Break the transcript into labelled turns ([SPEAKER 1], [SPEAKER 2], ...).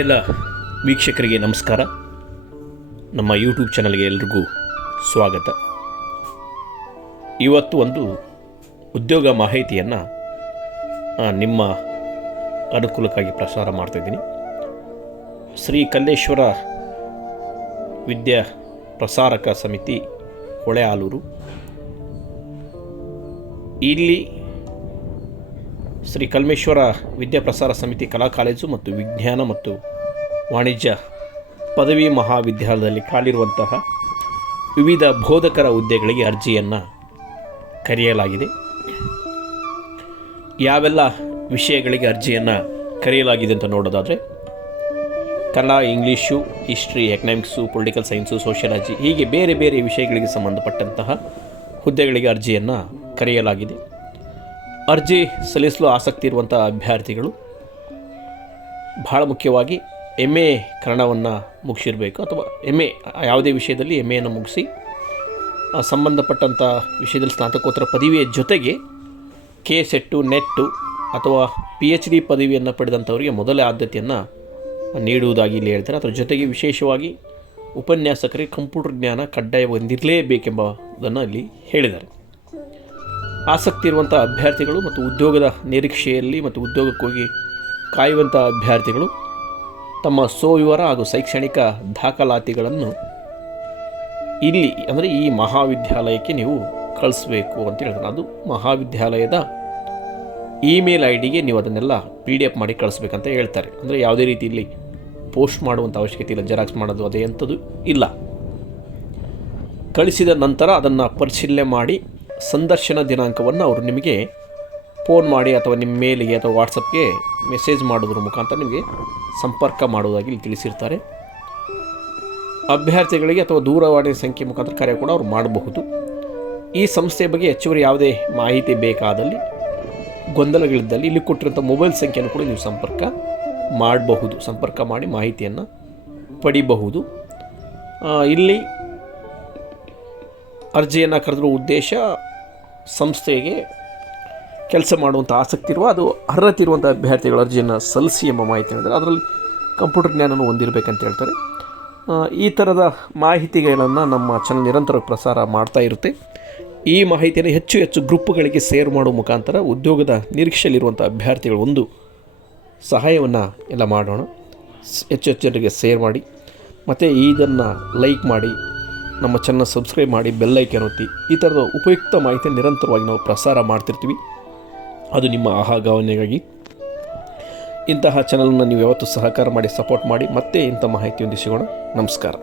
[SPEAKER 1] ಎಲ್ಲ ವೀಕ್ಷಕರಿಗೆ ನಮಸ್ಕಾರ. ನಮ್ಮ ಯೂಟ್ಯೂಬ್ ಚಾನಲ್ಗೆ ಎಲ್ರಿಗೂ ಸ್ವಾಗತ. ಇವತ್ತು ಒಂದು ಉದ್ಯೋಗ ಮಾಹಿತಿಯನ್ನು ನಿಮ್ಮ ಅನುಕೂಲಕ್ಕಾಗಿ ಪ್ರಸಾರ ಮಾಡ್ತಾಯಿದ್ದೀನಿ ಶ್ರೀ ಕಲ್ಲೇಶ್ವರ ವಿದ್ಯಾ ಪ್ರಸಾರಕ ಸಮಿತಿ ಹೊಳೆಆಲೂರು ಇಲ್ಲಿ ಶ್ರೀ ಕಲ್ಮೇಶ್ವರ ವಿದ್ಯಾಪ್ರಸಾರ ಸಮಿತಿ ಕಲಾ ಕಾಲೇಜು ಮತ್ತು ವಿಜ್ಞಾನ ಮತ್ತು ವಾಣಿಜ್ಯ ಪದವಿ ಮಹಾವಿದ್ಯಾಲಯದಲ್ಲಿ ಕಾಲಿರುವಂತಹ ವಿವಿಧ ಬೋಧಕರ ಹುದ್ದೆಗಳಿಗೆ ಅರ್ಜಿಯನ್ನು ಕರೆಯಲಾಗಿದೆ. ಯಾವೆಲ್ಲ ವಿಷಯಗಳಿಗೆ ಅರ್ಜಿಯನ್ನು ಕರೆಯಲಾಗಿದೆ ಅಂತ ನೋಡೋದಾದರೆ Kannada English, history, economics, political science, sociology ಹೀಗೆ ಬೇರೆ ಬೇರೆ ವಿಷಯಗಳಿಗೆ ಸಂಬಂಧಪಟ್ಟಂತಹ ಹುದ್ದೆಗಳಿಗೆ ಅರ್ಜಿಯನ್ನು ಕರೆಯಲಾಗಿದೆ. ಅರ್ಜಿ ಸಲ್ಲಿಸಲು ಆಸಕ್ತಿ ಇರುವಂಥ ಅಭ್ಯರ್ಥಿಗಳು, ಬಹಳ ಮುಖ್ಯವಾಗಿ ಎಂ ಎ ಕನ್ನಡವನ್ನು ಮುಗಿಸಿರಬೇಕು ಅಥವಾ ಎಂ ಎ ಯಾವುದೇ ವಿಷಯದಲ್ಲಿ ಎಂ ಎಯನ್ನು ಮುಗಿಸಿ ಸಂಬಂಧಪಟ್ಟಂಥ ವಿಷಯದಲ್ಲಿ ಸ್ನಾತಕೋತ್ತರ ಪದವಿಯ ಜೊತೆಗೆ ಕೆ ಸೆಟ್ಟು ನೆಟ್ಟು ಅಥವಾ ಪಿ ಎಚ್ ಡಿ ಪದವಿಯನ್ನು ಪಡೆದಂಥವರಿಗೆ ಮೊದಲ ಆದ್ಯತೆಯನ್ನು ನೀಡುವುದಾಗಿ ಇಲ್ಲಿ ಹೇಳ್ತಾರೆ. ಅದರ ಜೊತೆಗೆ ವಿಶೇಷವಾಗಿ ಉಪನ್ಯಾಸಕರಿಗೆ ಕಂಪ್ಯೂಟರ್ ಜ್ಞಾನ ಕಡ್ಡಾಯ ಹೊಂದಿರಲೇಬೇಕೆಂಬುದನ್ನು ಇಲ್ಲಿ ಹೇಳಿದ್ದಾರೆ. ಆಸಕ್ತಿ ಇರುವಂಥ ಅಭ್ಯರ್ಥಿಗಳು ಮತ್ತು ಉದ್ಯೋಗದ ನಿರೀಕ್ಷೆಯಲ್ಲಿ ಮತ್ತು ಉದ್ಯೋಗಕ್ಕೋಗಿ ಕಾಯುವಂಥ ಅಭ್ಯರ್ಥಿಗಳು ತಮ್ಮ ಸೋವಿವರ ಹಾಗೂ ಶೈಕ್ಷಣಿಕ ದಾಖಲಾತಿಗಳನ್ನು ಇಲ್ಲಿ, ಅಂದರೆ ಈ ಮಹಾವಿದ್ಯಾಲಯಕ್ಕೆ ನೀವು ಕಳಿಸ್ಬೇಕು ಅಂತ ಹೇಳ್ತಾರೆ ಅದು ಮಹಾವಿದ್ಯಾಲಯದ ಇಮೇಲ್ ಐ ಡಿಗೆ ನೀವು ಅದನ್ನೆಲ್ಲ ಪಿ ಡಿ ಎಫ್ ಮಾಡಿ ಕಳಿಸ್ಬೇಕಂತ ಹೇಳ್ತಾರೆ. ಅಂದರೆ ಯಾವುದೇ ರೀತಿಯಲ್ಲಿ ಪೋಸ್ಟ್ ಮಾಡುವಂಥ ಅವಶ್ಯಕತೆ ಇಲ್ಲ, ಜೆರಾಕ್ಸ್ ಮಾಡೋದು ಅದೇ ಅಂಥದ್ದು ಇಲ್ಲ. ಕಳಿಸಿದ ನಂತರ ಅದನ್ನು ಪರಿಶೀಲನೆ ಮಾಡಿ ಸಂದರ್ಶನ ದಿನಾಂಕವನ್ನು ಅವರು ನಿಮಗೆ ಫೋನ್ ಮಾಡಿ ಅಥವಾ ನಿಮ್ಮ ಮೇಲಿಗೆ ಅಥವಾ ವಾಟ್ಸಪ್ಗೆ ಮೆಸೇಜ್ ಮಾಡೋದ್ರ ಮುಖಾಂತರ ನಿಮಗೆ ಸಂಪರ್ಕ ಮಾಡುವುದಾಗಿ ಇಲ್ಲಿ ತಿಳಿಸಿರ್ತಾರೆ. ಅಭ್ಯರ್ಥಿಗಳಿಗೆ ಅಥವಾ ದೂರವಾಣಿ ಸಂಖ್ಯೆ ಮುಖಾಂತರ ಕರೆ ಕೂಡ ಅವರು ಮಾಡಬಹುದು. ಈ ಸಂಸ್ಥೆಯ ಬಗ್ಗೆ ಹೆಚ್ಚುವರಿ ಯಾವುದೇ ಮಾಹಿತಿ ಬೇಕಾದಲ್ಲಿ, ಗೊಂದಲಗಳಿದ್ದಲ್ಲಿ ಇಲ್ಲಿ ಕೊಟ್ಟಿರುವಂಥ ಮೊಬೈಲ್ ಸಂಖ್ಯೆಯನ್ನು ಕೂಡ ನೀವು ಸಂಪರ್ಕ ಮಾಡಬಹುದು. ಸಂಪರ್ಕ ಮಾಡಿ ಮಾಹಿತಿಯನ್ನು ಪಡಿಬಹುದು. ಇಲ್ಲಿ ಅರ್ಜಿಯನ್ನು ಕರೆದಿರುವ ಉದ್ದೇಶ ಸಂಸ್ಥೆಗೆ ಕೆಲಸ ಮಾಡುವಂಥ ಆಸಕ್ತಿ ಇರುವ ಅದು ಅರ್ಹತೆ ಇರುವಂಥ ಅಭ್ಯರ್ಥಿಗಳ ಅರ್ಜಿಯನ್ನು ಸಲ್ಲಿಸಿ ಎಂಬ ಮಾಹಿತಿ ಹೇಳಿದರೆ ಅದರಲ್ಲಿ ಕಂಪ್ಯೂಟರ್ ಜ್ಞಾನವನ್ನು ಹೊಂದಿರಬೇಕಂತ ಹೇಳ್ತಾರೆ. ಈ ಥರದ ಮಾಹಿತಿಗಳನ್ನು ನಮ್ಮ ಚಾನಲ್ ನಿರಂತರ ಪ್ರಸಾರ ಮಾಡ್ತಾ ಇರುತ್ತೆ. ಈ ಮಾಹಿತಿಯನ್ನು ಹೆಚ್ಚು ಹೆಚ್ಚು ಗ್ರೂಪ್ಗಳಿಗೆ ಸೇರ್ ಮಾಡುವ ಮುಖಾಂತರ ಉದ್ಯೋಗದ ನಿರೀಕ್ಷೆಯಲ್ಲಿರುವಂಥ ಅಭ್ಯರ್ಥಿಗಳು ಒಂದು ಸಹಾಯವನ್ನು ಎಲ್ಲ ಮಾಡೋಣ. ಹೆಚ್ಚು ಹೆಚ್ಚು ಜನರಿಗೆ ಸೇರ್ ಮಾಡಿ. ಮತ್ತು ಇದನ್ನು ಲೈಕ್ ಮಾಡಿ. ನಮ್ಮ ಚಾನಲ್ ಸಬ್ಸ್ಕ್ರೈಬ್ ಮಾಡಿ ಬೆಲ್ಲೈಕನ್ ಒತ್ತಿ. ಈ ಥರದ ಉಪಯುಕ್ತ ಮಾಹಿತಿ ನಿರಂತರವಾಗಿ ನಾವು ಪ್ರಸಾರ ಮಾಡ್ತಿರ್ತೀವಿ. ಅದು ನಿಮ್ಮ ಆಹಾಗವನೆಗಾಗಿ ಇಂತಹ ಚಾನಲನ್ನು ನೀವು ಯಾವತ್ತೂ ಸಹಕಾರ ಮಾಡಿ ಸಪೋರ್ಟ್ ಮಾಡಿ, ಮತ್ತೆ ಇಂಥ ಮಾಹಿತಿಯೊಂದಿಗೆ ಸಿಗೋಣ ನಮಸ್ಕಾರ.